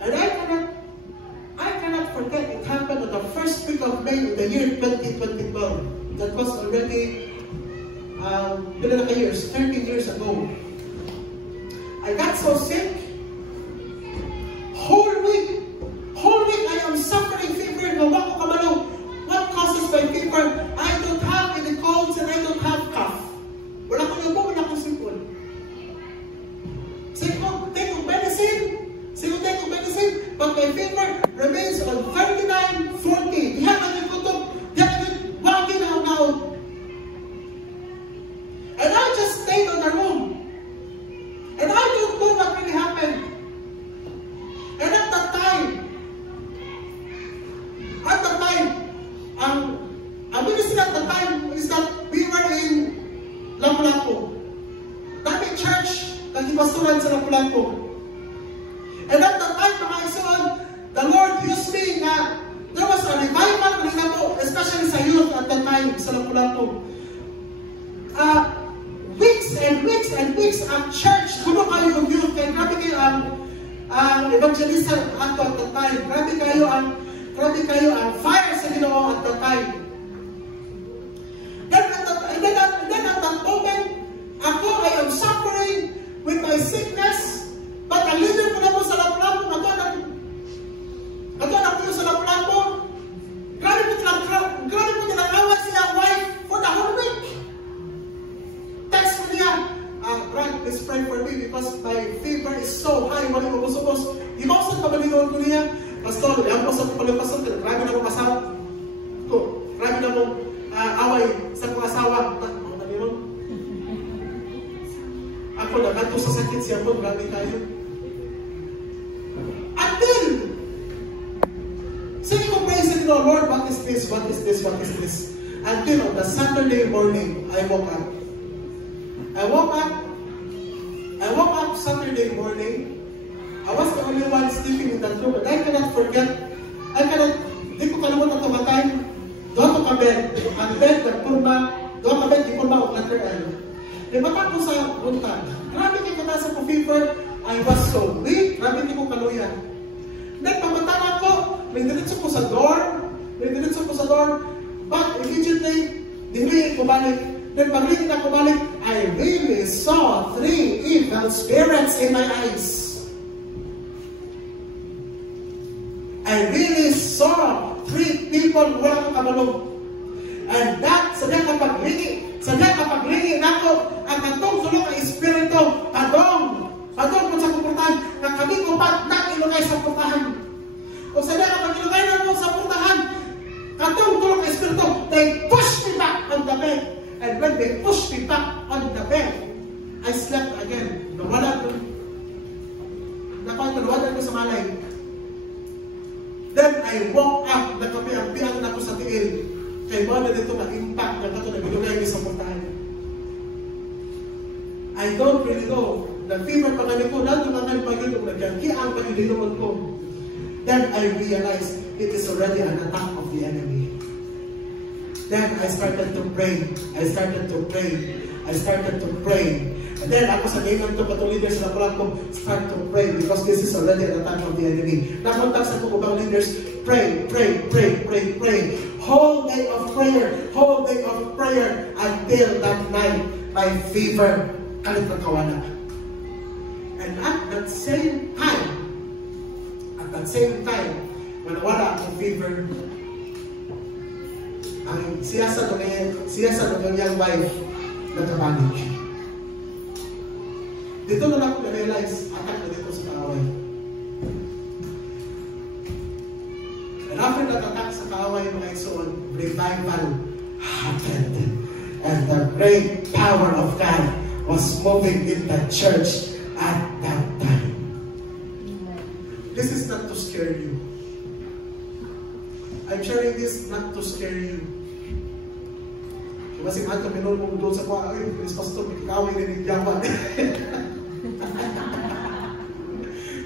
And I cannot forget it happened on the first week of May in the year 2012. That was already years, 13 years ago. I got so sick. Whole week I am suffering fever. What causes my fever? I don't have any colds and I don't have cough. Wala ko nagpo, wala ko sipon. Take medicine, but my fever remains on 39, 40. Di haman yung kutob, di haman yung wagin now. And I just stayed on the room. And I don't know what really happened. And at that time, ang ministry at the time is that we were in Lapu-Lapu. Daming church, nag-ipasturan sa Lapu-Lapu. And at that time, mga isuan, the Lord used me na there was a revival rin ako, especially sa youth at that time sa Lapu-Lapu. Weeks and weeks at church, kuno kayo yung youth, kaya grabe kayo ang evangelista at that time. Grabe kayo ang fire sa Ginoo at that time. Then at that moment, I am suffering with my sickness, but ang leader ko na po sa Lapu-Lapu, nagtuan ako sa Lapu-Lapu, grabe po nilang awat siya wife for the whole week. Text ko niya, Brad, please pray for me because my fever is so high. Wala ko busog-bus. Ibawasan pa malingon ko niya. Pastor, yan po sa pastor, grabe na akong asawa. Grabe na akong away sa akong asawa. Ako na, ganito sa sakit siya po, grabe tayo. Until, sige ko praise the Lord, what is this? Until on the Saturday morning, I woke up Saturday morning. I was the only one sleeping in that room, and I cannot forget. Di ko kalimutan ito matay. Doon ko kabed. Ang bed, nagpurma. Doon kabed, di purma o letter L. Di mata ko sa buntan. Grabe kayo nasa ko fever. I was so weak. Grabe di ko kaluyan. Then, pamatawa ko. May diretso ko sa door. But immediately, dinriin ko balik. Then, pag-ringin ako balik, I really saw 3 evil spirits in my eyes. I really saw 3 people wala akong kabalog. And that, sa niya kapag-ringin ako, ang atong sulong ang espiritu, padong po sa kupurtahan, na kami kupat na ilungay sa purtahan. Kung sa niya kapag-ilungay na ako sa purtahan, atong sulong ang espiritu, they pushed me back on the bed. And when they pushed me back on the bed, I slept again. Nawalan ko sa malay. Then I woke up, nakapiang-piang na ako sa tiil. Kaya wala dito na-impact na ito na bilungay sa puntahan. I don't really know. Nag-fever pa kami ko, nagtumangan pa yun, nagkakiaan pa yung dinumon ko. Then I realized it is already an attack of the enemy. Then I started to pray. And then ako sa ngayon to patong leaders na parang kong start to pray because this is already an attack of the enemy. Nakontak sa kong ubang leaders, pray. Whole day of prayer until that night, my fever kalit ng kawana. And at that same time, when wala akong fever, ang siya sa kanyang wife, nagkapanik. Dito na ako na-realize, attack na dito sa kaaway. And after that attack sa kaaway, mga isuon, revival happened. And the great power of God was moving in the church at that time. This is not to scare you. I'm sharing this not to scare you. Kasi man kami noon mong doon sa kwa, ay, Chris Pastor, ikawin na ng yaman.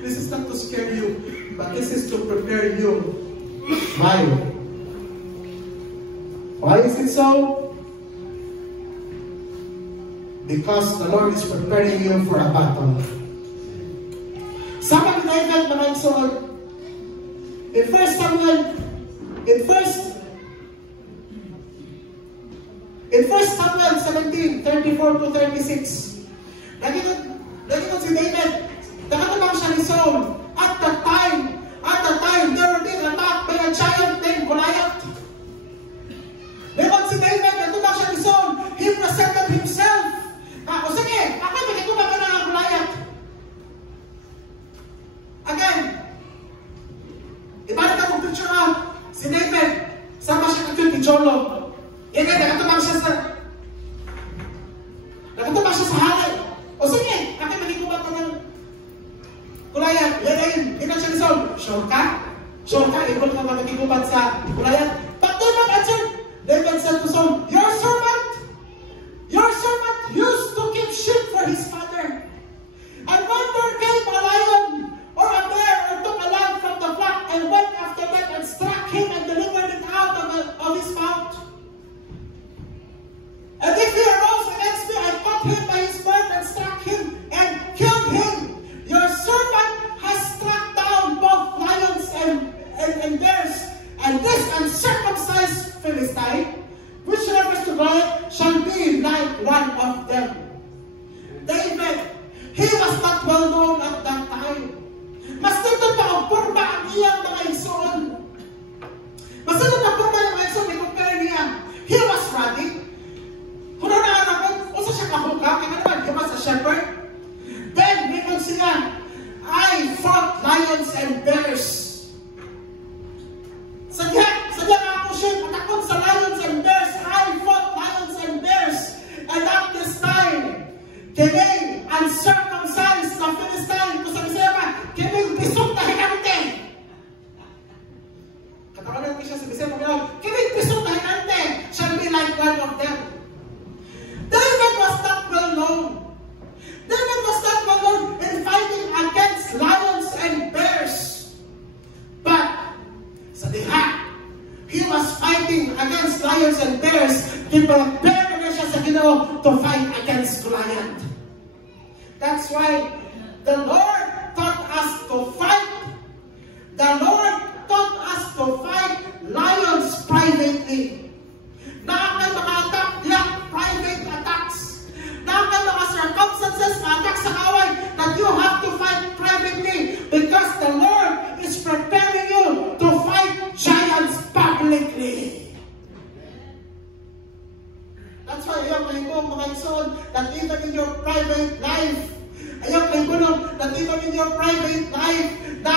This is not to scare you, but this is to prepare you. Why? Why is it so? Because the Lord is preparing you for a battle. Sama kita David, mga igsoon, in 1 Samuel, in 1 Samuel 17:34 to 36, naging si David, nakatabang siya ni Saul, at the time, they were being attacked by a giant named Goliath. Naging si David, nakatabang siya ni Saul, he presented himself. O sige, ako magigubang ka na ng Goliath. Again, ibalik akong picture out, si David, sama siya ng Kijolo. Again, nakatabang siya sa halay. O sige, ako magigubang ka ng Goliath. Yan, inan siya ni Saul. Sure ka? Ikaw ka magigubang sa Goliath. But David answered, David said to Saul, Your servant used to keep sheep for his father. And when there came a lion or a bear and took a lamb from the flock and went after them and struck him and delivered it out of his mouth. And if he arose against me, I caught him by his beard and struck him and killed him. Your servant has struck down both lions and bears, and this uncircumcised Philistine, which refers to God, shall be like one of them. David, he was not well known at that time. Mas dito pa ang purba ang iyang mga igsoon. Mas dito pa purba ang mga igsoon, i-compare niya. He was running. Kung na kung siya kahuka, kaya naman, he was a shepherd. Then, mingon siya, I fought lions and bears. Sadya nga ako siya, patakot sa lions and bears. I fought lions and bears. And at this time, kining uncircumcised na Philistine, kung sabi siya ba, kining pisok na hikante. Katawanan ko siya sa Bisaya, kining pisok na hikante shall be like one of them. David was not well known. David was not well known in fighting against lions and bears. But, sa diha, he was fighting against lions and bears. Prepare na siya sa Ginoo to fight against Goliath. That's why the Lord taught us to fight. The Lord taught us to fight lions privately. Nakakay mga attack, private attacks. Nakakay mga circumstances, mga attacks sa kaway that you have to fight privately because the Lord is preparing you to fight giants publicly. That's why ayaw kalingkong mga igsoon that even in your private life,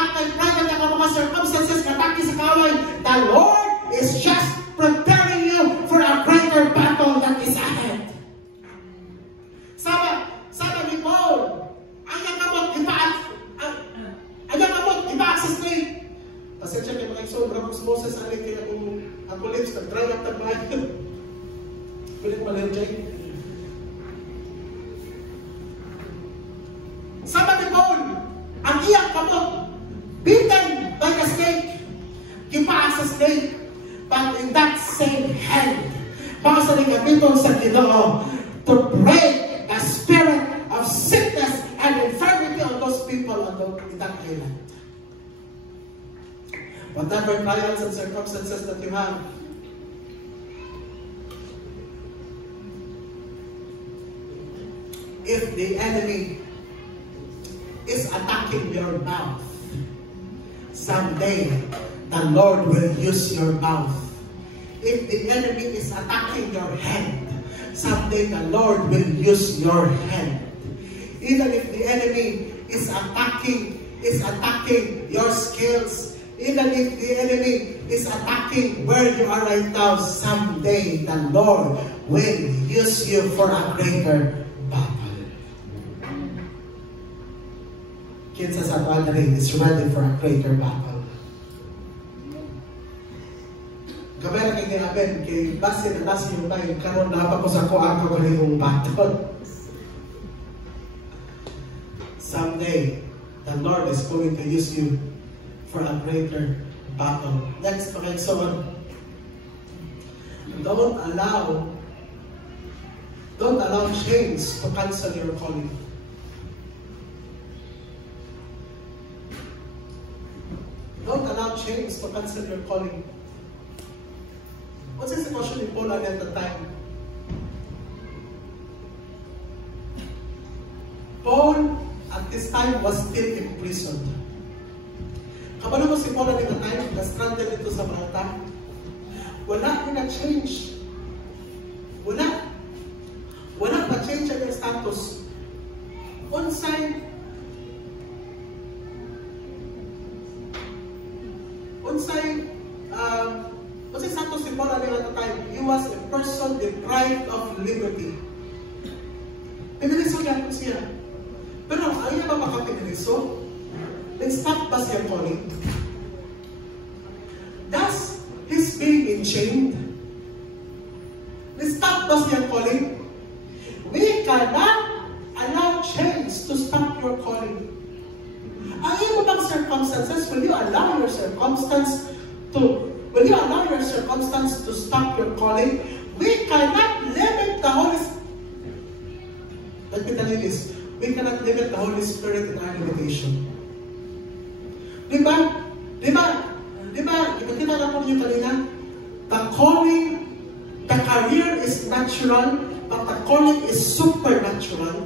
private ang mga circumstances kataki sa kaway, the Lord is just preparing you for a greater battle that is ahead. Sabi ni Paul, anyang kamot ibaak sa snake. Pasensya kayo mga igsoon, bro, kung Moses alin kaya ang lips, nag-dry up tagbayan. Pilit malin, Jay. Sabi ni Paul, ang iyang kamot, beaten by the snake, kipaas sa snake, but in that same hand, para sa nagkabiton sa Ginoo, to break the spirit of sickness and infirmity on those people in that island. Whatever trials and circumstances that you have, if the enemy is attacking your mouth, someday the Lord will use your mouth. If the enemy is attacking your hand, someday the Lord will use your hand. Even if the enemy is attacking your skills, even if the enemy is attacking where you are right now, someday the Lord will use you for a greater battle. Kinsa sa battery is ready for a greater battle. Kamay na kayo namin, kay base yung tayo, karoon na pa ko sa kuha ko kaniyong battle. Someday, the Lord is going to use you for a greater battle. Next, mga igsoon, don't allow chains to cancel your calling. chance to cancel your calling. What's the situation in Poland at the time? Paul at this time was still imprisoned. Kabalo mo si Paul at the time, na-stranded dito sa Malta. Wala na-change. Wala na-change ang status. Unsay status si Paul at the time? He was a person deprived of liberty. Piniliso niya po siya. Pero ayaw niya ba makapiniliso? Nag-stop ba siya calling? Does his being enchained? Nag-stop ba siya calling? We cannot allow chains to stop your calling. Ang iyong bang circumstances, will you allow your circumstance to stop your calling? We cannot limit the Holy Spirit. Let me tell you this. We cannot limit the Holy Spirit in our limitation. Diba? Ipagkita na po niyo kanina, the calling, the career is natural, but the calling is supernatural.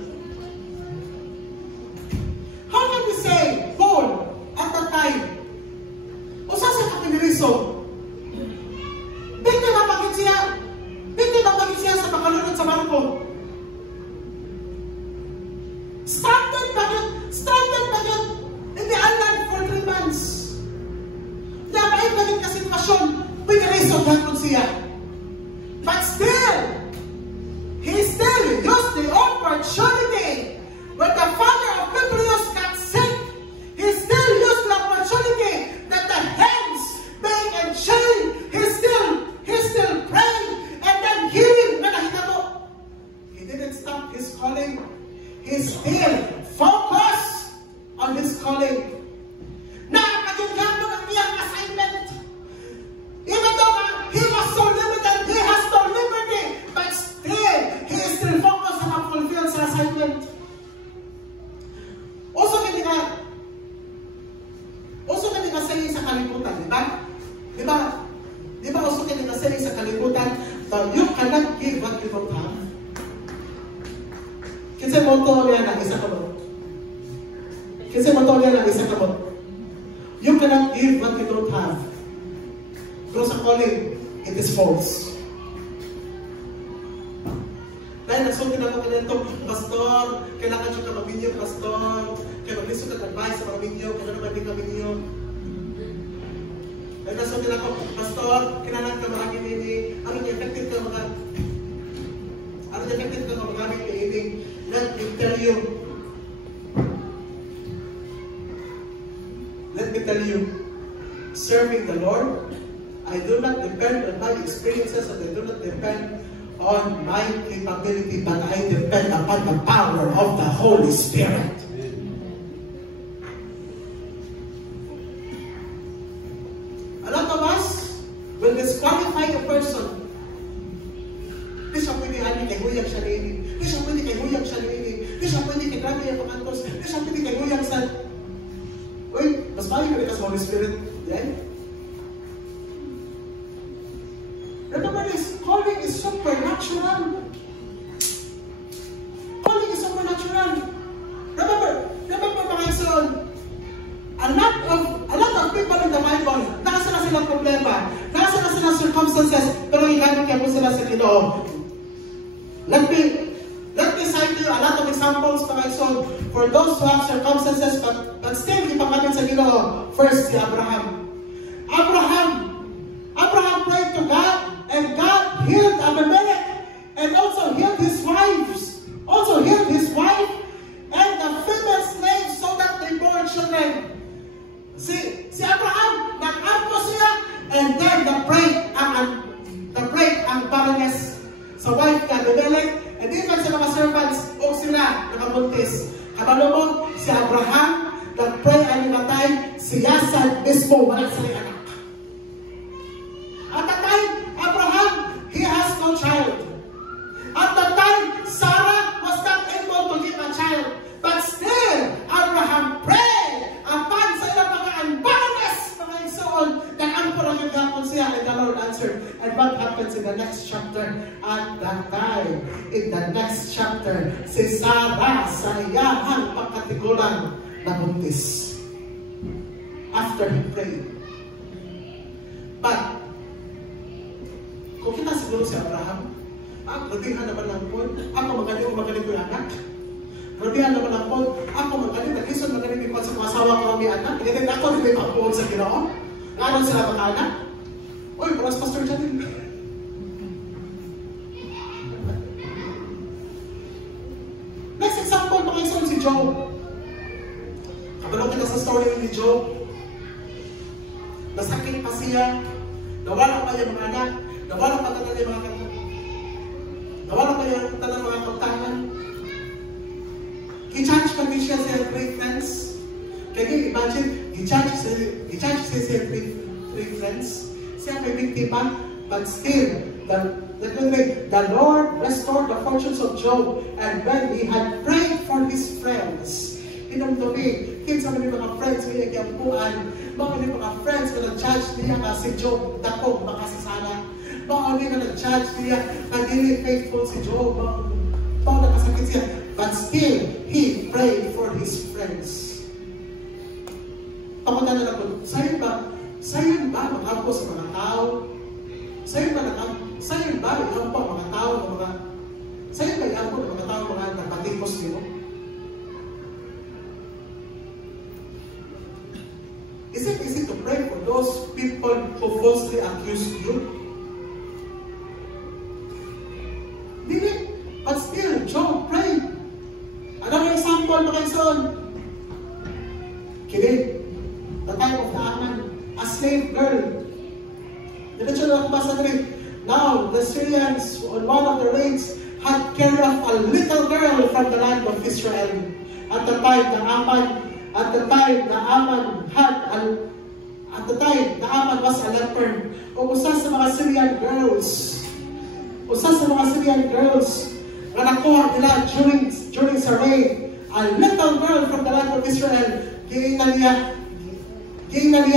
How can we say, Paul, at the time, usa sa kapiniriso, Binte ba maging siya sa makalunod sa barko? Stranded ba yun in the island for 3 months. Labayin ba yung kasitwasyon, piniriso gano'n siya. But still, he still used the opportunity. When the father of Publius got sick, he still used the opportunity that the hands being enchained, he still prayed and then healing na nahitabo. He didn't stop his calling. He still focused on his calling. Nakakaginggamot ang iyang assignment. Even though he was so limited, he has no liberty, but still, he is still focused on fulfill sa assignment. Also kanya sa sa kalibutan, di ba? Di ba also kanya sa sa kalibutan that you cannot give what you don't have. Kasi moto niya ang isa kabot. You cannot give what you don't have. Pero sa calling, it is false. Dahil nagsulti na ako kanito, Pastor, kailangan siya ka maminyo, Pastor, kaya mag-liso ka advice sa maminyo, kaya naman din kaminyo. Dahil nagsulti na ako, Pastor, kailangan ka maraming ini, ano niya, effective ka magamit ni ini. Let me tell you, serving the Lord, I do not depend on my experiences and I do not depend on my capability, but I depend upon the power of the Holy Spirit. A lot of us will disqualify a person. Di siya pwede kay huyag siya nini. Di siya pwede kay huyag siya nini. Di siya pwede kay grabe yung pangangkos. Di siya pwede kay huyag sa... Uy, mas mali ka rin sa Holy Spirit. Yan. Remember this, calling is supernatural. Calling is supernatural. Remember mga isun, a lot of people in the Bible, nasa na silang problema, nasa na silang circumstances, pero ilangan kaya po sila sa Ginoo. Let me cite you a lot of examples, mga isun, for those who have circumstances, but still ipakamit sa Ginoo. First, si Abraham. Abraham prayed to God, and God healed Abimelech, and also healed his wife, and the female slaves, so that they bore children. Si Abraham, nag-ampo siya, and then the break ang barrenness sa wife ni Abimelech, and even sa mga servants, o sila nakabuntis. Kabalo mo, si Abraham, nag-pray ang imatay, siya sa mismo, wala sila anak. At the time, Abraham, he has no child. At the time, Sarah was not able to give a child. But still, Abraham prayed upon sa ilang mga unbarrenness, mga igsoon. answered. And what happens in the next chapter? At that time, in the next chapter, si Sarah sa iyahang pagkatigulan na buntis. After he prayed. But, kung kita siguro si Abraham, grabihan naman lang po, ako magaling ko yung anak. Grabihan naman lang po, ako magaling, nag-ison magaling ko sa mga asawa ko may anak. Ganyan ako, hindi pagpuon sa Ginoo. Ano sila mga anak? Uy, paras Pastor Janine. Next example, pakaisan si Job. Kabalo kita sa story ni Job. Nasakit pa siya, nawala pa yung mga anak, nawala pa tanan yung mga kapatid. Nawala pa yung tanan mga kapatanan. I-charge pa siya sa three friends. Can you imagine? I-charge siya sa three friends. Siya may biktima, but still, the Lord restored the fortunes of Job. And when he had prayed for his friends, hinumdumi, kinsa man yung mga friends niya kiampuan, mga mga friends na nag-judge niya na si Job, dakog makasasala. Mga na nag-judge niya na hindi faithful si Job, mga nakasakit siya. But still, he prayed for his friends. Papunta na ako, sayon ba mag-ampo sa mga tao? Sayon ba mag-ampo ang mga tao, sayon ba mag-ampo ang mga tao, mga napatikos niyo? Is it easy to pray for those people who falsely accuse you? Dili. But still, Job prayed. Another example, mga son. Kini, the time of Naaman, a slave girl. Diretso na ako basa rin. Now, the Syrians, on one of the raids, had carried off a little girl from the land of Israel. At the time, Naaman was a leper. O usa sa mga Syrian girls, na nakuha nila during sa raid, a little girl from the land of Israel, giingnan niya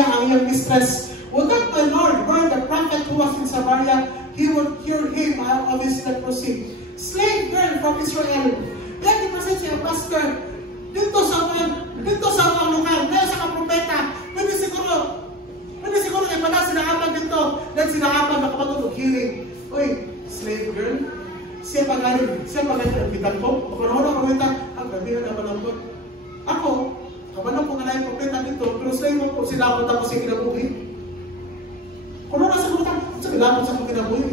ang iyong mistress. Would not my Lord burn the prophet who was in Samaria? He would cure him of his leprosy. Slave girl from Israel. Yan di pasay siya, pastor. Dito sa mga lugar, kaya sa mga propeta, pwede siguro ay pala sinaapan dito. Dahil sinaapan, makapatulog healing. Uy, slave girl, siya pagaling ang bitan ko. Pagkanoon ako kita, grabe na naman ako. Ako, kamanang ko nga na yung propeta dito, pero slave ko, sinapot ako sa kinabuhi. Kung ano nasa kulitan, sinapot sa kinabuhi.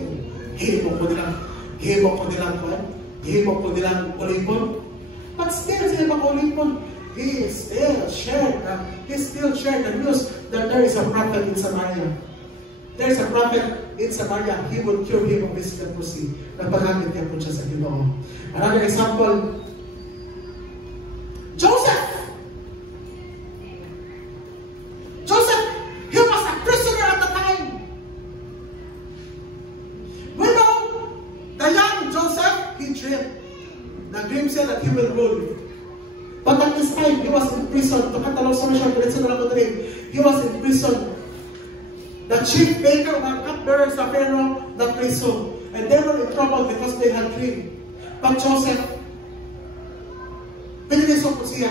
Hihimok ko nilang ulipon. But still, siya pag-ulipon. He still shared the news that there is a prophet in Samaria. There is a prophet in Samaria. He will cure him of his leprosy. Nagpagamit niya po siya sa Ginoo. Another example, Joseph, he was a prisoner at the time. We know the young Joseph, he dreamed. The dream said that he will rule. But at this time, he was in prison. He was in prison. The chief baker of cupbearers of Pharaoh, the prison. And they were in trouble because they had dreamed. But Joseph, piniliso po siya.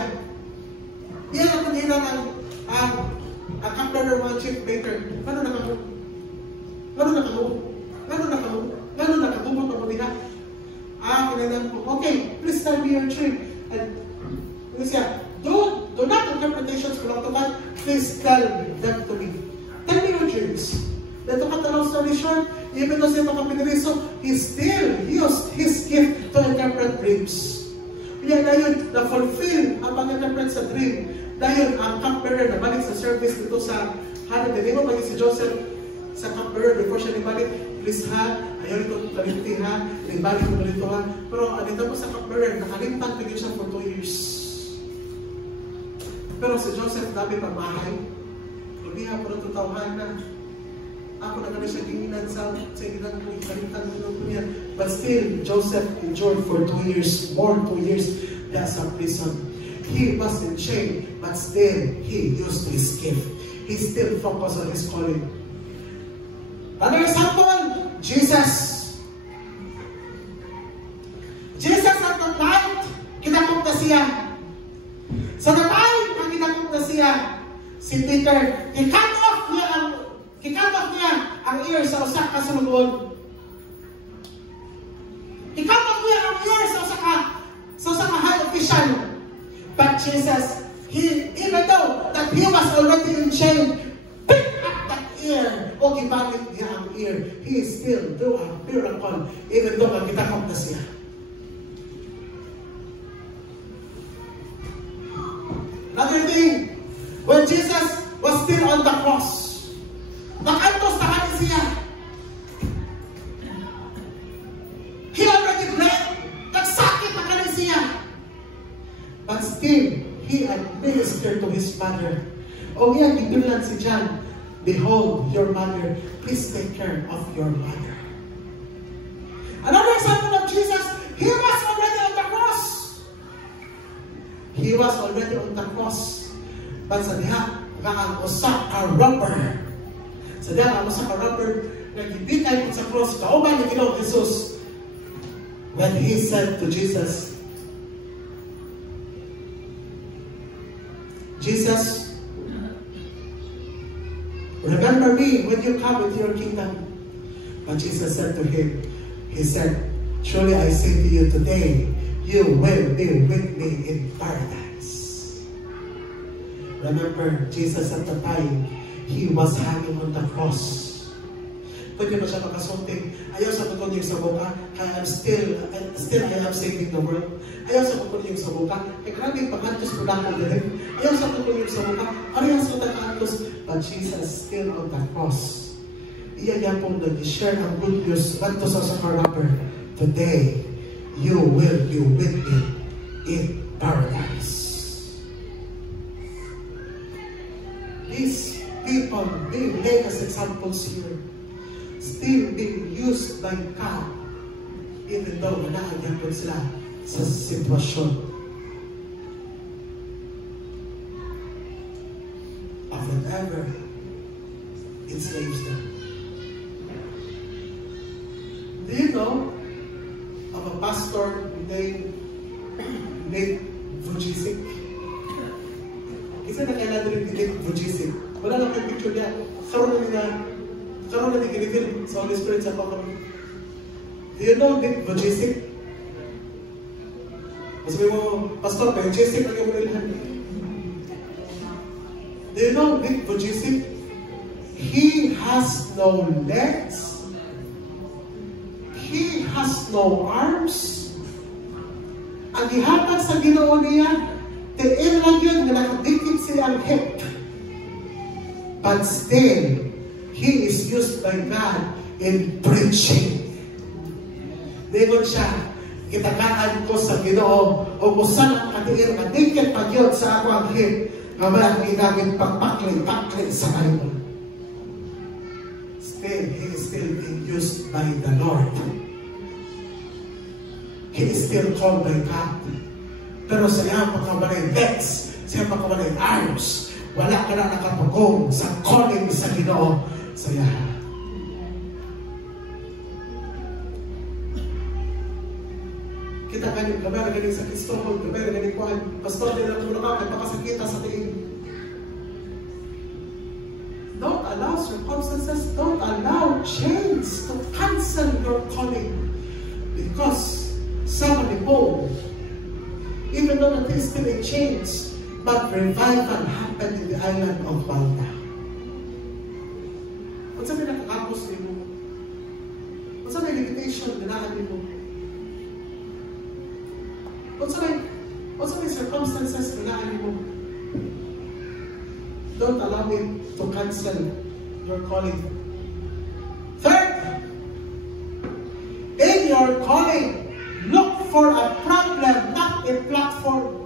Iyan ang kanina ang cupbearer mga chief baker. Gano'n nakagumot ang mga kinalang po. Okay, please tell me your dream. And siya, do not interpretations belong to God. Please tell them to me. Tell me your dreams. Then to cut the long story short, even though siya makapiniliso, he still used his gift to interpret dreams. Kaya dahil na-fulfill ang pag-interpret sa dream, dahil ang cupbearer na balik sa service dito sa Hanad, hindi mo pagin si Joseph sa cupbearer before siya nibalik, please ha, ayaw ito kalimti ha, nibalik ko nito ha. Pero dito po sa cupbearer, nakalimtan ko siya for 2 years. Pero si Joseph dami pamahay, lumiha po ng tutawhan na. Ako na siya dinginan sa ilang kalimtan ko niya. But still, Joseph endured for 2 years, more 2 years, sa prison. He was in chain, but still, he used his gift. He still focused on his calling. Another example, Jesus. Jesus at the night, kinakot na siya. Sa the time, ang kinakot na siya, si Peter, kikat off niya ang ear sa usak ka sulod. Kikat off niya ang ear sa usak ka high official. But Jesus, even though that he was already in jail, picked up that ear, o gibalik niya ang ear. He still do a miracle, even though kitakot na siya. Another thing, when Jesus was still on the cross, nakantos na kanya siya. He already bled, nagsakit na kanya siya. But still, he administered to his mother. O yan, itulan si John, behold your mother, please take care of your mother. Another example of Jesus, he was already on the cross. He was already on the cross. But sa diha, usak a robber. Sa diha, usak a robber, nagibitay po sa cross, kauban ni Ginoong Jesus. When he said to Jesus, Jesus, remember me when you come into your kingdom. But Jesus said to him, he said, truly I say to you today, you will be with me in paradise. Remember, Jesus at the time, he was hanging on the cross. Pwede ba siya makasulting? Ayaw sa pagkunin yung sa buka, kaya still I am saving the world. Ayaw sa pagkunin yung sa buka, grabe pag-antos ko lang ko din. Ayaw sa pagkunin yung sa buka, ayaw sa pag-antos. But Jesus still on the cross. Iyan yan pong nag-share ang good news ganito sa rapper. Today, you will be with me in paradise. These people being laid as examples here, still being used by God, even though nanaagyang po sila sa sitwasyon of whatever enslaves them. Do you know of a pastor named Vujicic? Isa na kailan rin ni Vujicic. Wala lang yung picture niya. Karoon na ni Ginivil sa Holy Spirit sa pagkaroon. Do you know Nick Vujicic? Masabi mo, Pastor, may Vujicic ang yung ilhan. Do you know Nick Vujicic? He has no legs. He has no arms. Ang ihatag sa Ginoo niya, tiin lang yun na nakadikit siya ang hip. But still, he is used by God in preaching. Dingon siya, kitakaan ko sa Ginoo, o kusan ang katiin, kadikit pa yun sa ako ang hip, nga ba ang inagin pagpakling sa Bible. Still, he is still being used by the Lord. He is still called by God. Pero sa iyang pagkabalay legs, sa iyang pagkabalay arms, wala ka na nakapagong sa calling sa Ginoo sa iya. Kita kayo, kamera galing sa Kristohol, kamera galing kuhan, pastor din ang tulungan, nagpakasakita sa tingin. Don't allow circumstances, don't allow chains to cancel your calling. Because somebody bold, even though that is still in chains, but revival happened in the island of Malta. What's sabi nakakapos ni mo? What's sabi limitation na ni mo? What's sabi circumstances na ni mo? Don't allow it to cancel your calling. Third, in your calling, look for a problem, not a platform.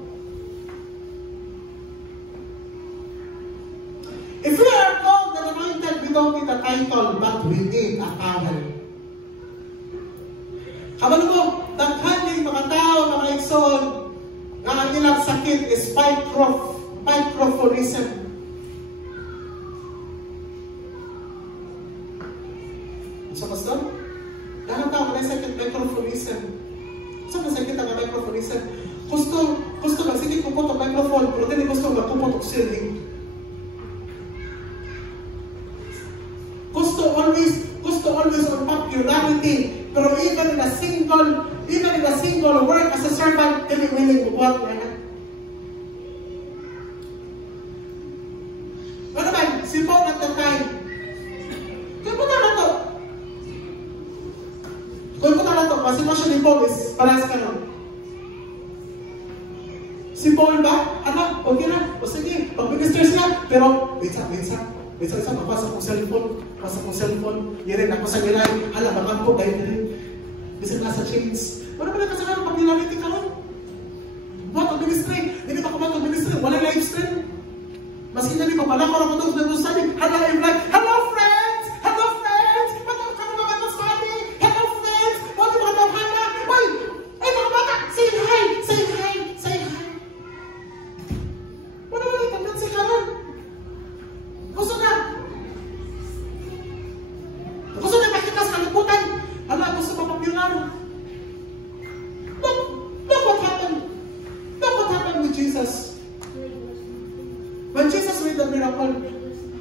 If we are called and anointed, we don't need a title, but we need a power. Kabalo mo, daghan mga tao, mga igsoon, nga ang ilang sakit is microphonism. So, pastor, lahat tao ka na sakit microphonism. So, masakit ang microphonism. Gusto magsikit kupot ang microphone, pero hindi gusto magkupot ang ceiling. Gusto always on popularity, pero even in a single work as a servant, hindi willing to work like that. Ano ba? Si Paul at the time. Kung punta na to, kasi sitwasyon ni Paul is parehas ka nun. Si Paul ba? Ano? Okay na. O sige, pag-minister siya. Pero, wait up. Mapasa kong cellphone. Yirin ako sa nilay. Hala, makampo, dahil din. Bisin na sa chains. Wala ba na kasama pag-nilarity ka nun? Mag-ministry. Hindi pa ko mag-ministry. Wala live stream. Maski na di pa pala ko na kung doon sa amin. Hala, I'm like, hello friends! Hello friends! Hello friends! What do you want to hala? Wait! Ay, mga bata! Say hi! Wala ba na itatansi ka nun? Gusto na makita sa kalibutan. Hala, gusto mapapilar. Look what happened with Jesus. When Jesus made the miracle,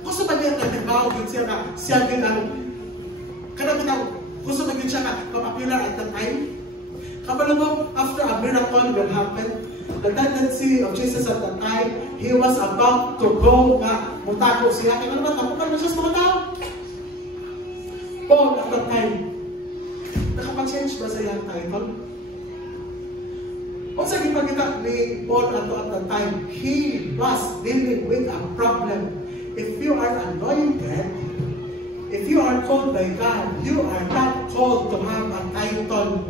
gusto ba niya nagbaw siya gusto ba siya mapapilar at the time? Kapag after a miracle will happen, the tendency of Jesus at that time, he was about to go mutako siya. Kaya naman, tapukan na siya sa mga tao. Paul at that time, nakapag-change ba sa iyang title? Kung sa ipagkita ni Paul at that time, he was dealing with a problem. If you are anointed, if you are called by God, you are not called to have a title.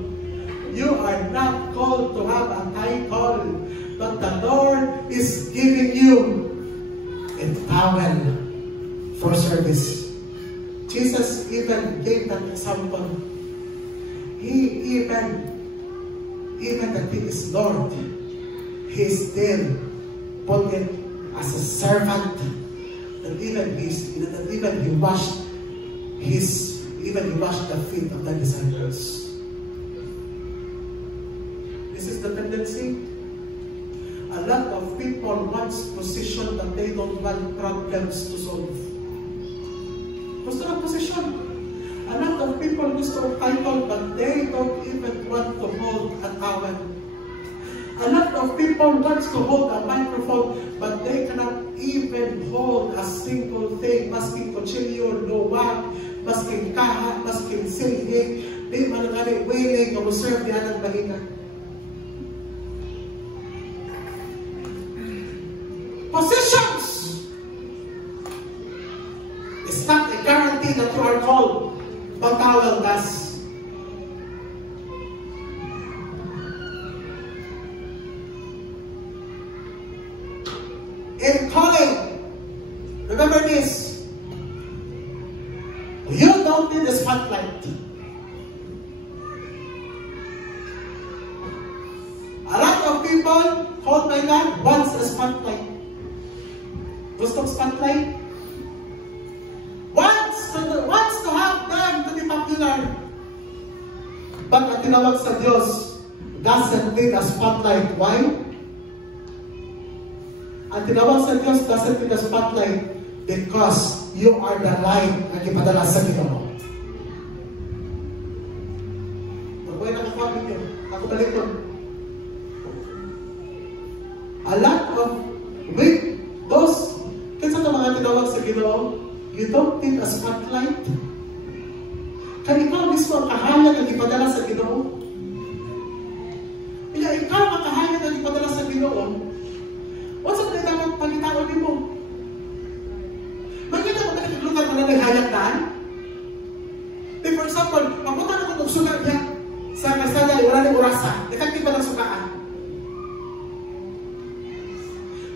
You are not called to have a title, but the Lord is giving you a towel for service. Jesus even gave that example. He even that he is Lord, he still put it as a servant. And even he washed the feet of the disciples. This is the tendency. A lot of people want position that they don't want problems to solve. Gusto ng position. A lot of people gusto ng title but they don't even want to hold a towel. A lot of people want to hold a microphone but they cannot even hold a single thing. Masking kutsilyo, luwag, masking kaha, masking silhig, di man nga willing o serve yan ang bahina. Positions is not a guarantee that you are called, but towel does. In calling, remember this, you don't need a spotlight. A lot of people called by God wants a spotlight. Gustong spotlight? Wants to have them to be popular. But ang tinawag sa Diyos doesn't need a spotlight. Why? Ang tinawag sa Diyos doesn't need a spotlight because you are the light na ipadala sa Ginoo. Pagbuhay na kapamit yun. Ako balik yun. A lot of those kinsa ka mga tinawag sa Ginoo, you don't need a spotlight. Kaya ikaw mismo ang kahayag ang ipadala sa Ginoo. Kaya ikaw ang kahayag ang ipadala sa Ginoo. What's up na dapat pagitaon mo? Magkita mo na naglugan mo na naghayag daan? For example, papunta na kung sugat niya sa kasada, wala ng orasa, nakakita ng sukaan.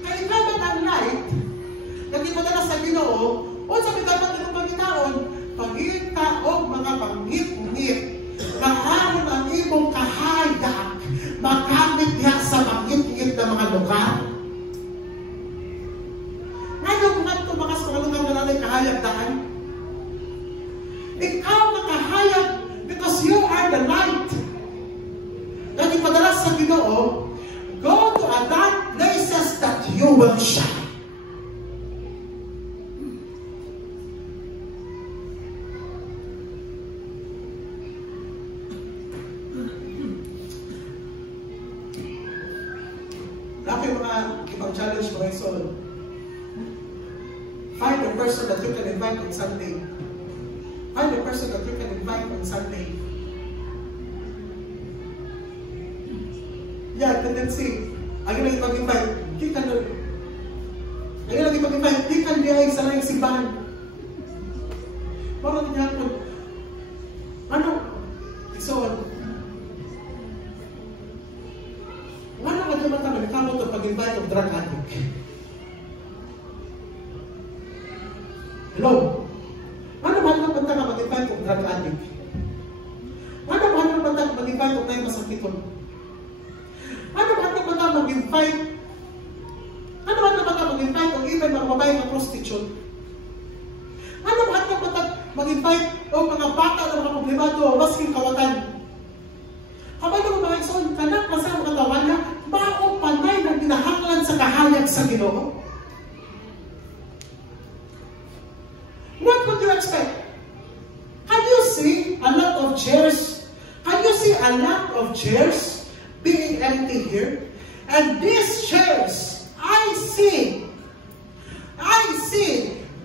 Kaya ikaw ba ang light, nagkipadala sa Ginoo, o sabi dapat ng pagkitaon, pangita o mga pangit-ngit, maaron ang imong kahayag, magamit niya sa pangit-ngit na mga lugar. Ngayon, mga tumakas mga lugar na nanay kahayag daan, ikaw na kahayag Ginoo, go to a dark places that you will shine. Laki mga ipang-challenge mo ngayon. Find a person that you can invite on Sunday. Find a person that you can invite on Sunday. Yeah, tendency. Ang lagi mag-invite, di ka nun. Ang lagi mag-invite, di ka niyay sa lang simbahan. Parang niya po, ano? Ison. Wala ka naman kami, nakamo ito pag-invite of drug addict. Hello? Ano ba ang banta ka mag-invite of drug addict? Ano ba ang banta ka mag-invite of na masakiton? Ano ba ang banta mag-invite? Ano ba ang banta mag-invite of even mga babae na prostitute? Ano ba ang banta mag-invite o mga bata na mga problemado o masking kawatan? Kapag naman mga ikson, kanak masang katawan na bao panay na dinahanglan sa kahayag sa Ginoo? What would you expect? Can you see a lot of chairs? Can you see a lot of chairs being empty here? And these chairs, I see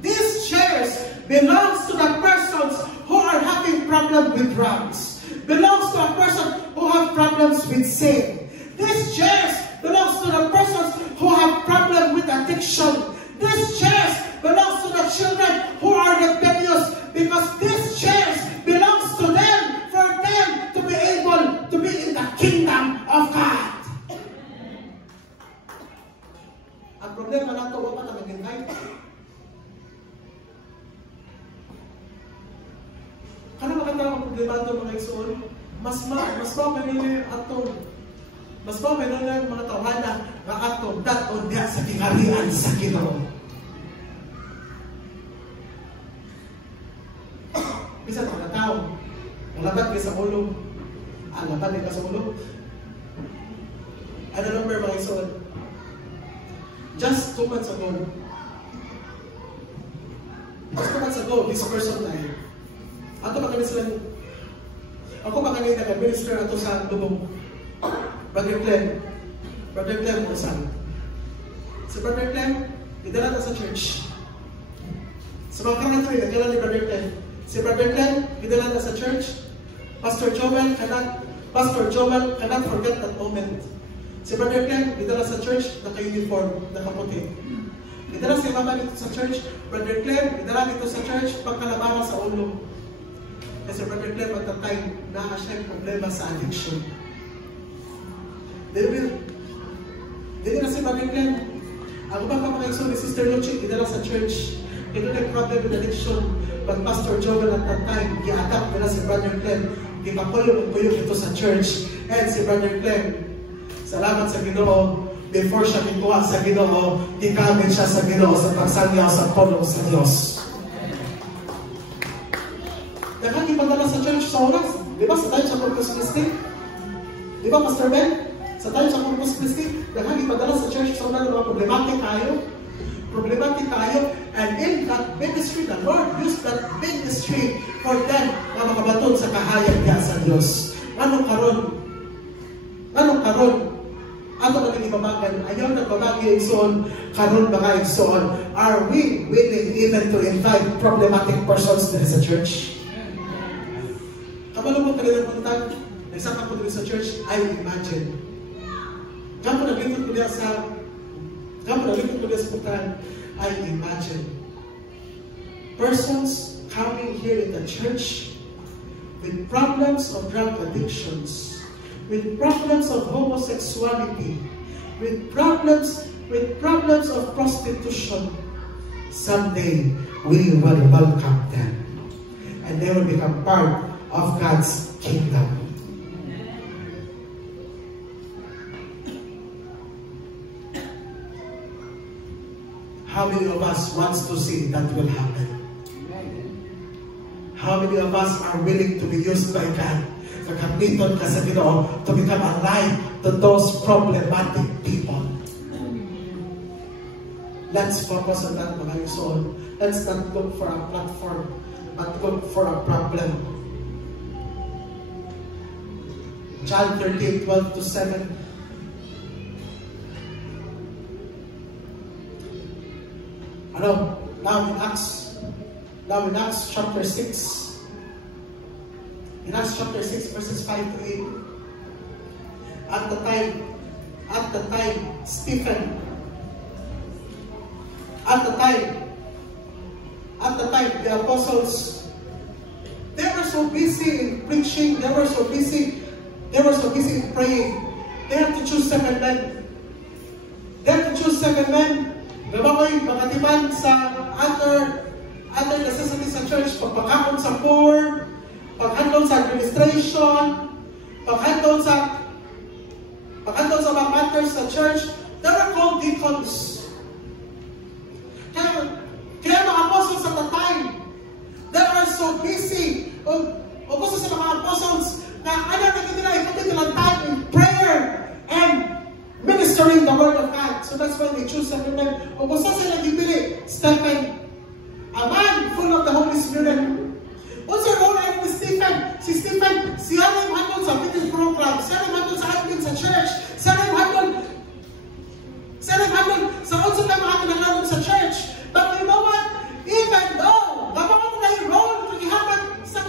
these chairs belongs to the persons who are having problem with drugs. Belongs to a person who have problems with sin. These chairs belongs to the persons who have problem with addiction. These chairs belongs to the children who are rebellious, because these chairs belongs to them for them to be able to be in the kingdom of God. Ang problema na ito, huwag ka mag-invite. Kano makita ang problema ito mga isuon? Mas manili ato. Mas manili ang mga tawana na ato daton diya sa kingharian sa Ginoo. Bisa mga tao, malabat ka sa ulo. Labat ka sa ulo. I don't know where mga isuon. Just 2 months ago, this person died. Ako magaling nag-minister ato sa Lubong. Brother Clem o saan. Si Brother Clem, idala na sa church. Sa mga kanatoy, nagdala ni Brother Clem. Si Brother Clem, idala na sa church. Pastor Joel cannot forget that moment. Si Brother Clem, idala sa church, naka-uniform, nakaputi. Idala si Mama dito sa church. Brother Clem, idala dito sa church, pagkalabawa sa ulo. Kasi Brother Clem at the time, siya yung problema sa addiction. Dito na si Brother Clem. Ang ba mga ikso ni Sister Luchi, idala sa church. Ito na yung problem with addiction. But Pastor Joel at that time, i-adapt nila si Brother Clem. Ipapulong ito sa church. And si Brother Clem, salamat sa Ginoo. Before siya kikuha sa Ginoo, ikamit siya sa Ginoo sa pagsangyaw sa pulong sa Diyos. Nakakipagdala sa church sa oras. Di ba sa tayo sa Corpus Christi? Di ba Pastor Ben? Sa tayo sa Corpus Christi, nakakipagdala sa church sa oras ng mga problematic tayo. And in that ministry, the Lord used that ministry for them na makabaton sa kahayag niya sa Diyos. Anong karon? Ato na nang ibabagan, ayaw na babagi igsoon, karon ba ka igsoon? Are we willing even to invite problematic persons to sa church? Kabalo mo talagang puntag, nagsaka ko sa church, I imagine. Gampo naglingkod ko niya sa puntahan, I imagine. Persons coming here in the church with problems of drug addictions, with problems of homosexuality, with problems of prostitution. Someday, we will welcome them. And they will become part of God's kingdom. How many of us wants to see that will happen? How many of us are willing to be used by God? Kagamiton ka sa Ginoo to become a light to those problematic people. Let's focus on that, mga soul. Let's not look for a platform, but look for a problem. John 13:12-7. Now in Acts chapter 6. In Acts chapter 6, verses 5-8. At the time, Stephen, the apostles, they were so busy in preaching, they were so busy in praying. They had to choose 7 men. Gabakoy, makatiman sa other necessities sa church, pagpakaon sa poor, paghandol sa administration, paghandol sa mga matters sa church. They were called deacons. Kaya mga apostles at the time, they were so busy. O gusto sa mga apostles na ikutin nilang time in prayer and ministering the word of God. So that's why they choose 7 men. O gusto sila dipili, Stephen, a man full of the Holy Spirit. What's your role in Stephen? Si Stephen, siya rin handol sa fitness program, siya rin handol sa admin sa church, siya rin handol sa unsa ka mga kinahanglan sa church. But you know what? Even though gabang na yung role na gihatag sa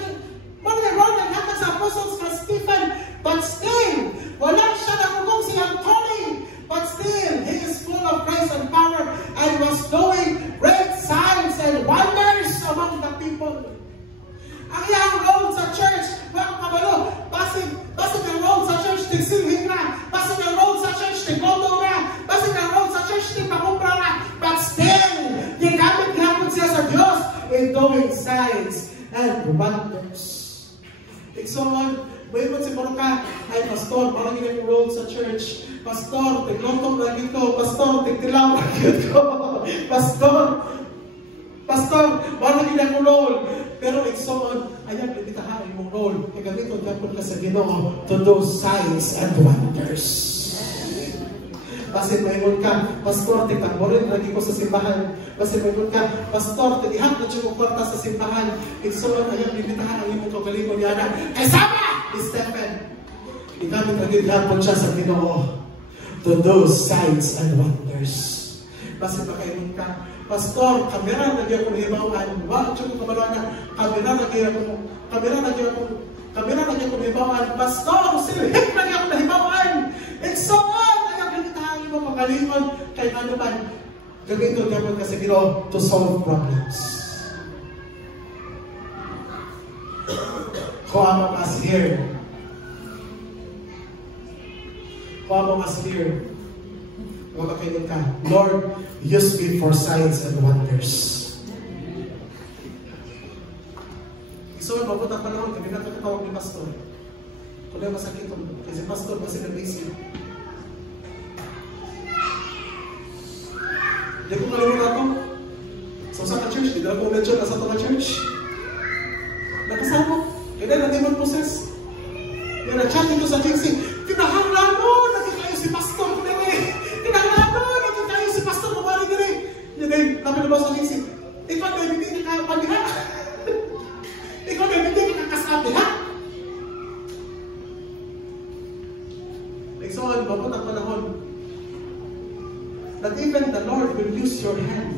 apostles ka Stephen, but still, wala siya nakugong siyang calling. But still, he is full of grace and power and was doing great signs and wonders among the people. Ang iyang role sa church, mga kabalo, basig ang role sa church, tigsilhin na, basig ang role sa church, tiglodo na, basig ang role sa church, tigpakumpra na, but still, gigamit gihapon siya sa Diyos in doing signs and wonders. Iksoon, may mo siguro ka, ay pastor, parang yun yung role sa church. Pastor, tiglotong na gito. Pastor, tigtilaw na gito. Pastor, parang yun yung role. Pero iksoon, ayan, limitahan yung role. Igamito gapon ka sa Ginoo to do signs and wonders. Basin mayroon ka, pastor, tigtamborin lagi ko sa simbahan. Basin mayroon ka, pastor, tigihat na siya kwarta sa simbahan. Iksoon, ayan, limitahan ang imong kagalingon niya na. Kasama! Stephen, igamit lagi gapon siya sa Ginoo to do signs and wonders. Basin ba kayo ka, pastor, kamera lagi akong hibawan. Wala siya kong kabaluan na, kamera lagi akong hibawan. Pastor, silhip lagi akong nahibawan. Iksoon, pagalingon kay ano man gagawin naman kasi Ginoo to solve problems. Who among us here? Magkakainin ka, Lord, use me for signs and wonders. So, mabuta pa naman, kami natatawag ni Pastor. Kung na masakit ito, kasi Pastor kasi nag-busy. Hindi ko kalimutan ako. Sa ka-church, hindi na ako mention na sa ito ka-church. Nakasama. Kaya na demon possess. Yung na-chatting ko sa JC, kinahanglan mo, nagkikayo si Pastor ko na rin. Kinahanglan mo, nagkikayo si Pastor ko na rin. Yun din, namin naman sa JC, ikaw na hindi ka pagdiha. Ikaw na hindi ka kasabi, ha? So, mabuti ang panahon that even the Lord will use your hand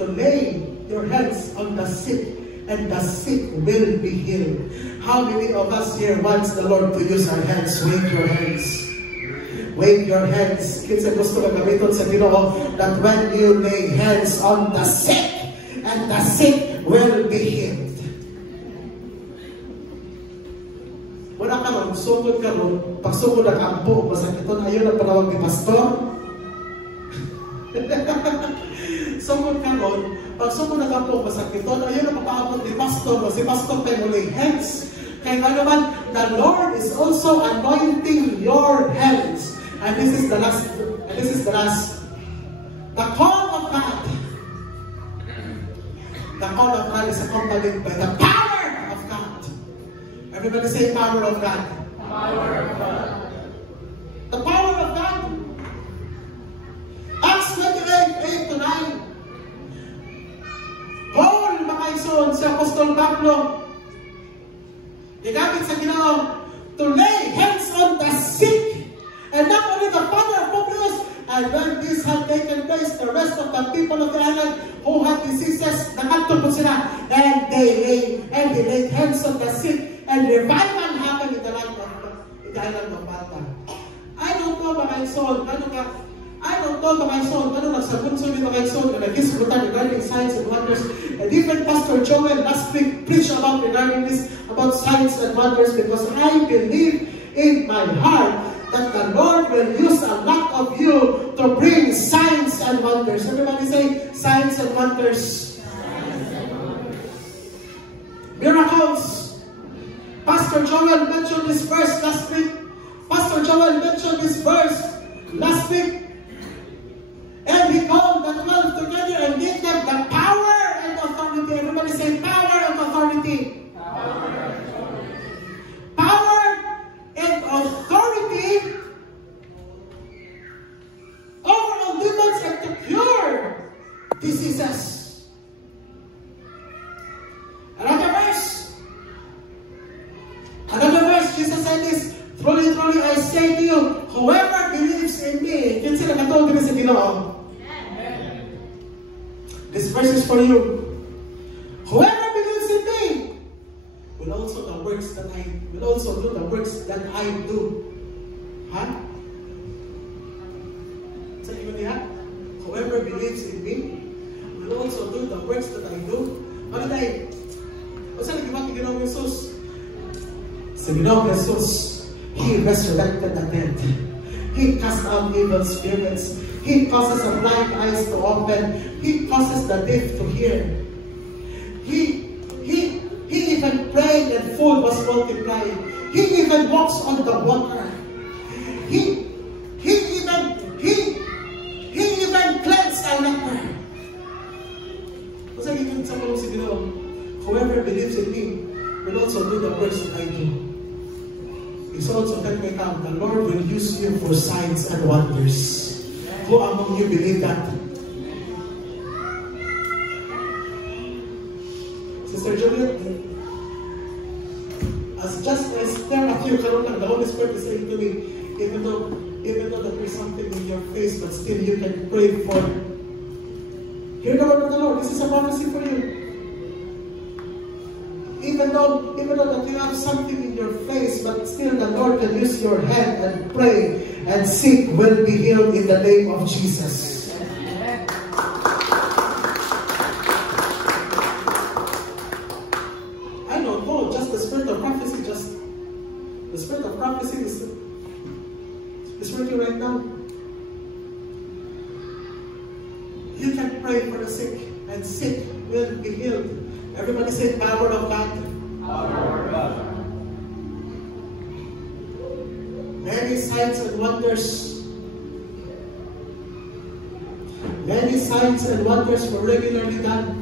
to lay your hands on the sick, and the sick will be healed. How many of us here wants the Lord to use our hands? Wave your hands. Wave your hands. Kinsa gusto ka gamiton sa Ginoo that when you lay hands on the sick, and the sick will be healed. Wala ka ron, sugod ka ron, pag sugod ang ampo, masakit ito na yun ang panawag ni Pastor. Sugod ka ron, pag sugod ang ampo, masakit ito na yun ang papaabot ni Pastor. Si Pastor tayo lay hands. Kaya nga naman, the Lord is also anointing your hands. And this is the last. The call of God. The call of God is accompanied by the power of God. Everybody say power of God. Power of God. igsoon si Apostol Pablo. Gigamit sa Ginoo to lay hands on the sick, and not only the father of Publius. And when this had taken place, the rest of the people of the island who had diseases, nakatulog sila, and they laid hands on the sick, and revival happened in the island of Malta. I don't know mga igsoon, ano nagsabunso ni mga igsoon, na nag-isgutan regarding signs and wonders. And even Pastor Joel last week preached about regarding this, about signs and wonders, because I believe in my heart that the Lord will use a lot of you to bring signs and wonders. Everybody say, signs and wonders. Miracles. Pastor Joel mentioned this verse last week. And he called the 12 together and gave them the power and authority. Everybody say, power and authority. Power and authority over all demons and to cure diseases. Another verse, Jesus said this, truly, truly, I say to you, whoever believes in me, yun sila katulad din sa Ginoo. This verse is for you. Whoever believes in me will also do the works that I do. Huh? Sa inyo niya? Whoever believes in me will also do the works that I do. Ano tayo? O saan nagkibat ni Ginoong Jesus? Sa Ginoong Jesus, He resurrected the dead. He cast out evil spirits. He causes the blind eyes to open. He causes the deaf to hear. He even prayed and food was multiplying. He even walks on the water. He even cleansed a leper. Kasi even sa mga siguro, whoever believes in me will also do the works that I do. It's also that may come. The Lord will use you for signs and wonders. Who among you believe that? Sister Juliet, as just I stare at you, the Holy Spirit is saying to me, even though that there's something in your face, but still you can pray for it. Hear the word of the Lord. This is a prophecy for you. Even though that you have something in your face, but still the Lord can use your hand and pray, and sick will be healed in the name of Jesus. I don't know, just the spirit of prophecy, the spirit of prophecy is working right now. You can pray for the sick, and sick will be healed. Everybody say, power of God. Power of God. Many signs and wonders. Many signs and wonders were regularly done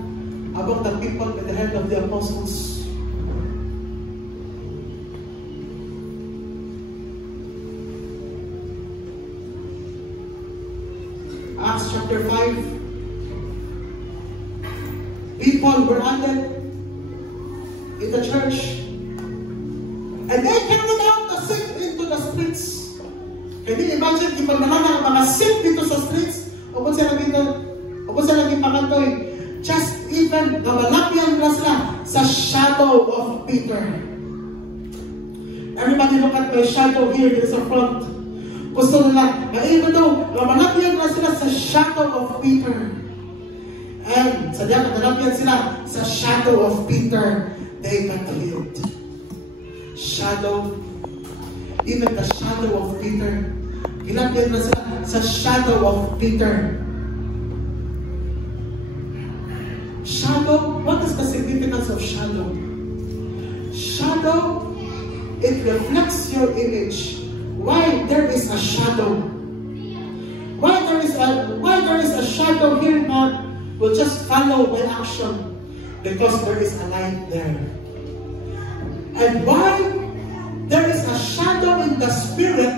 among the people with the hand of the apostles. Acts chapter 5. People were added in the church, and they carried out the sick into the streets. Can you imagine, ipagdalanan ang mga sick dito sa streets? O kung sila naging pangantoy, just even namalapyan na sila sa shadow of Peter. Everybody look at my shadow here, this is the front. Gusto nila, na even though namalapyan na sila sa shadow of Peter, and sa namalapyan sila sa shadow of Peter, they got healed. Shadow, even the shadow of Peter. Ginapyan na sila sa shadow of Peter. Shadow, what is the significance of shadow? Shadow, it reflects your image. Why there is a shadow? Why there is a shadow here, God will just follow my action, because there is a light there. And why there is a shadow in the spirit?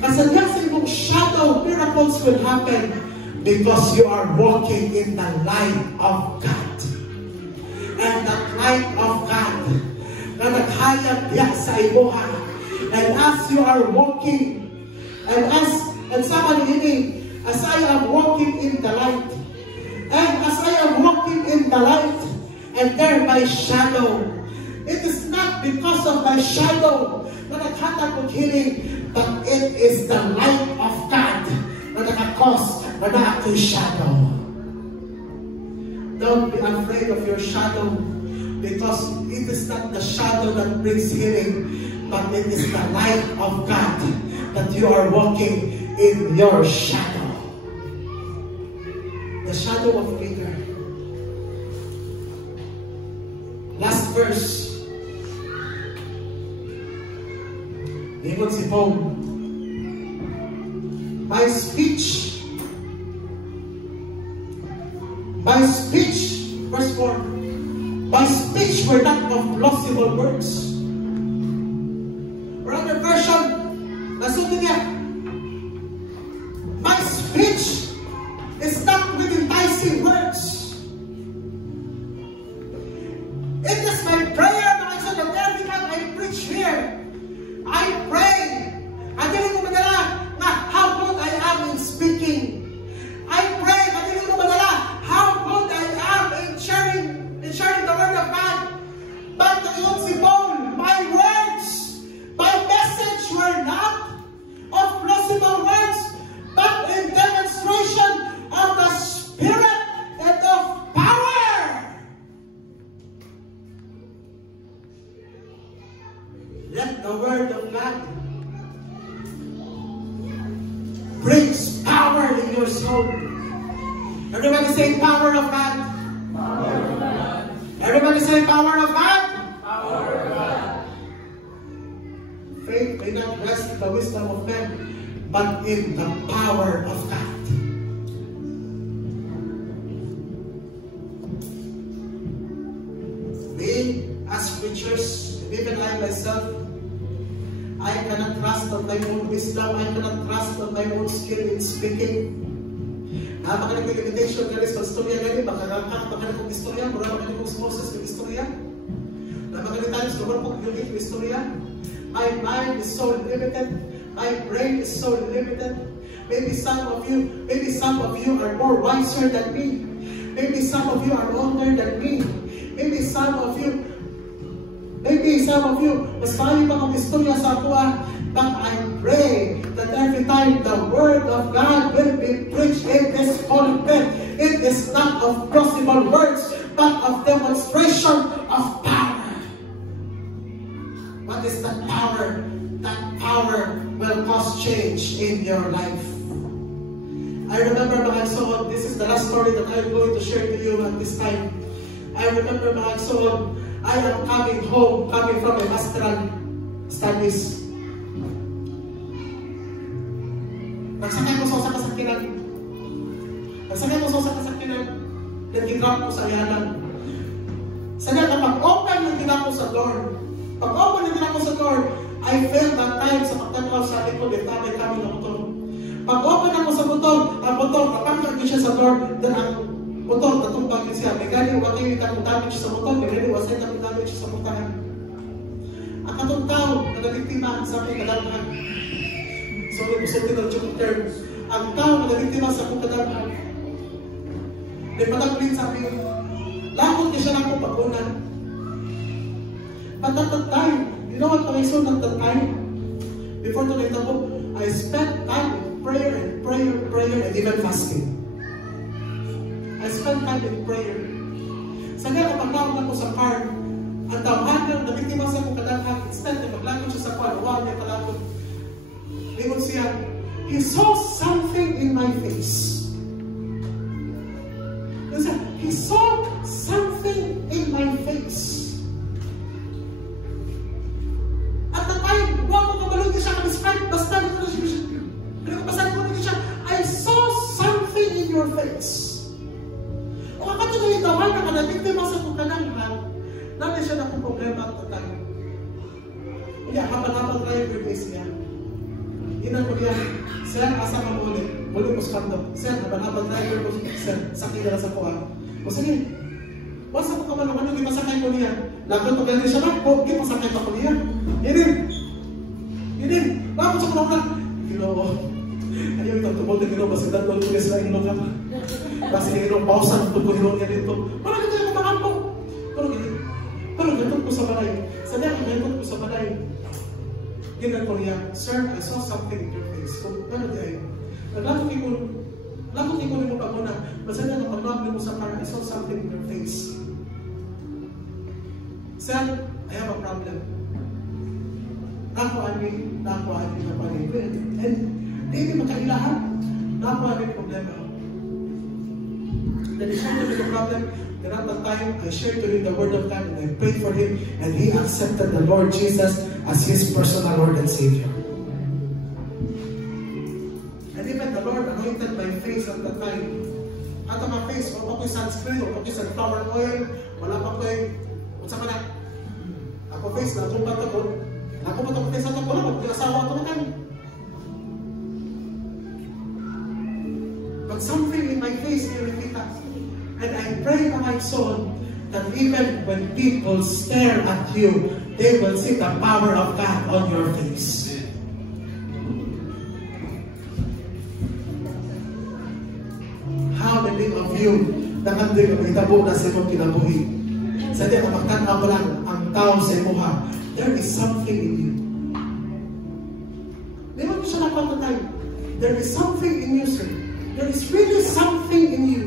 Kasi sa imong shadow, miracles will happen because you are walking in the light of God. and the light of God na naghayag diya sa imuha. And as you are walking, and someone ini, as I am walking in the light, and as I am walking in the light, and there my shadow, it is not because of my shadow na naghatag og healing, but it is the light of God na nakakos na ako'y shadow. Don't be afraid of your shadow, because it is not the shadow that brings healing, but it is the light of God that you are walking in your shadow. The shadow of Peter. Last verse. Ingon si Paul, my speech, verse 4, my speech were not of plausible words. Or other version, nasutin niya, my speech is not with enticing words. It is my prayer, mga son, that every time I preach here, I pray. Madali ko madala na how good I am in speaking. I pray. Madali ko madala how good I am in sharing the word of God. But yun si Paul, my words, my message were not of plausible words, but in demonstration of the Spirit and of power. Let the word of God brings power in your soul. Everybody say power of God. Power of God. Everybody say power of God. Power of God. Faith may not rest in the wisdom of men, but in the power of God. We as preachers, even I myself, I cannot trust on my own wisdom. I cannot trust on my own skill in speaking. Baka naging limitation galing sa istorya galing, baka naging istorya, mura baka naging Moses ng istorya. Baka naging sa mga yung istorya. My mind is so limited. My brain is so limited. Maybe some of you are more wiser than me. Maybe some of you are older than me. Maybe some of you, mas mali pa kong istorya sa kuha, but I pray that every time the word of God will be preached in this pulpit, it is not of plausible words, but of demonstration of power. What is that power? That power will cause change in your life. I remember mga igsoon, this is the last story that I'm going to share to you at this time. I remember mga igsoon, I am coming home, coming from a pastoral studies. Nagsakay ko sa kasakyanan. Nag-drop ko sa ayanan. Sana na pag-open yung ginako sa door. Pag-open yung ginako sa door, I felt that time sa pagtanaw sa likod, may kami na motor. Pag-open ako sa motor, ang motor, kapag siya sa door, then ang motor, natumpag yun siya. May galing, wag yung damage sa motor, may galing, wasay na damage sa motor. Ang katong tao, nagabiktima sa aking kadalhan. Sorry, gusto ko ng term. Ang tao, nagabiktima sa aking kadalhan. May pataglin sa akin, lakot niya siya na akong pag-unan. But at that time, you know what I saw at that time? Before to nakita ko, I spent time in prayer, and even fasting. I spent time in prayer. Sa nga, kapag-lawag ako sa car, ang tawahan na nabiktima sa akong kadalhan, instead na maglakot siya sa car, wow niya talakot. Lingon siya, he saw something in my face. He saw something in my face. At the time, wow, kabalog siya, kamispan, basta nito siya, I saw something in your face. O kakatuloy tawag na kanabiktima sa akong kadalhan, namin siya na kung problema at tatang. Kaya, habang driver base niya, inang ko niya, sir, asa ka mo ulit? Muli mo skando. Sir, habang driver ko, sir, sakit na sa kuha. O sige, wasa ko man, ano yung masakay ko niya? Lagot ko gani siya na, o, yung masakay pa ko niya. Hindi. Bakit sa kurang na? Ginoo. Ayaw itong tubod na Ginoo, basta dahil ko sila Ginoo ka. Basta Ginoo, pausan ko Ginoo niya dito. Parang ito yung kumakaan ko. Pero ganito ko sa balay. Sa dahil, ganito ko sa balay. Ginan ko niya, Sir, I saw something in your face. So, ano niya yun? Naglagot ko rin mo pa muna. Basta na napag-log mo sa parang, I saw something in your face. Sir, I have a problem. Nakuha niya na panibig. And, hindi makailahan. Nakuha niya yung problema. Then he shared to me the problem. Then at that time, I shared to him the word of God and I prayed for him and he accepted the Lord Jesus as his personal Lord and Savior. And even the Lord anointed my face at that time. At my face, wala pa ko'y sunscreen, wala pa ko'y sunflower oil, wala pa ko'y, unsa ka na? Ako face, natumbat ako. Ako ba itong face at ako lang, mag-asawa ako na kami. But something in my face, and I pray to my soul that even when people stare at you, they will see the power of God on your face. How many of you nakandi ka mahitabo na sa imong kinabuhi? Sa di ka magtanaw mo lang ang tao sa imuha, there is something in you. Di ba ko siya napapatay? There is something in you, sir. There is really something in you.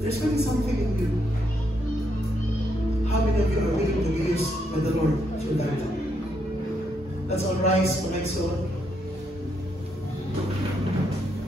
There's really something in you. How many of you are willing to be used by the Lord through that? Let's all rise for next one.